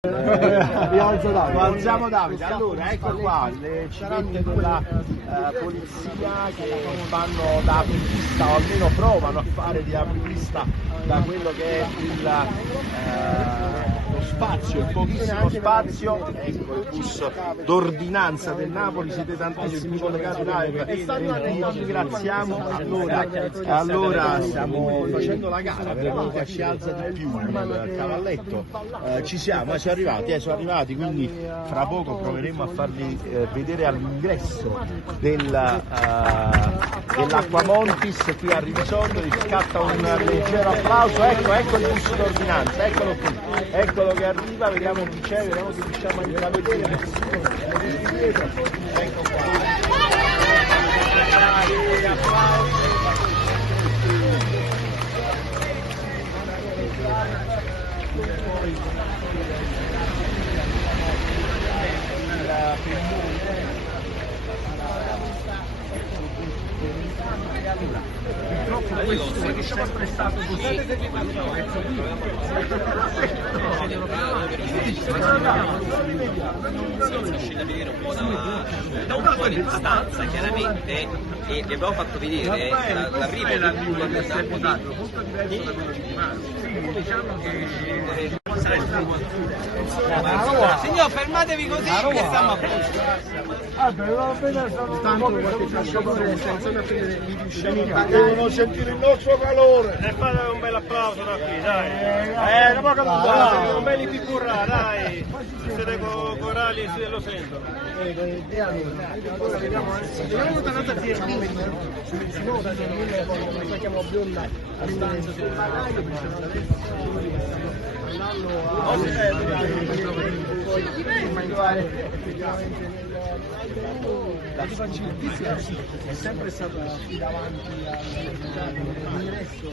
Alziamo Davide. Allora, ecco qua le civette della polizia che fanno da apripista, o almeno provano a fare di apripista da quello che è lo spazio, il pochissimo spazio. Ecco il bus d'ordinanza del Napoli, siete tantissimi collegati live e vi ringraziamo. Allora stiamo facendo la gara, veramente ci alza di più il cavalletto. Ci siamo arrivati, quindi fra poco proveremo a farli vedere all'ingresso dell'Acquamontis qui a Rivisondoli. Scatta un leggero applauso, ecco il bus d'ordinanza, eccolo qui, eccolo che arriva, vediamo chi c'è, vediamo se riusciamo a intravedere. Ecco qua. Purtroppo questo è sempre stato così. Non si riuscite a vedere un po' da un po' di distanza, chiaramente, e vi abbiamo fatto vedere l'arrivo del pullman del Napoli. Molto diverso da quello di prima. Sì, diciamo che signor, fermatevi così che stiamo a posto. Tanto qualche calciatore senza una fede di riuscire devono sentire il nostro calore. E fate un bel applauso da qui, dai. Una poca puntata, un bel pipurra, dai. Siete corali e lo sentono. Vediamo tutta un'altra chiamo bionda a distanza sul bagaglio, la facilità è sempre stata qui davanti all'ingresso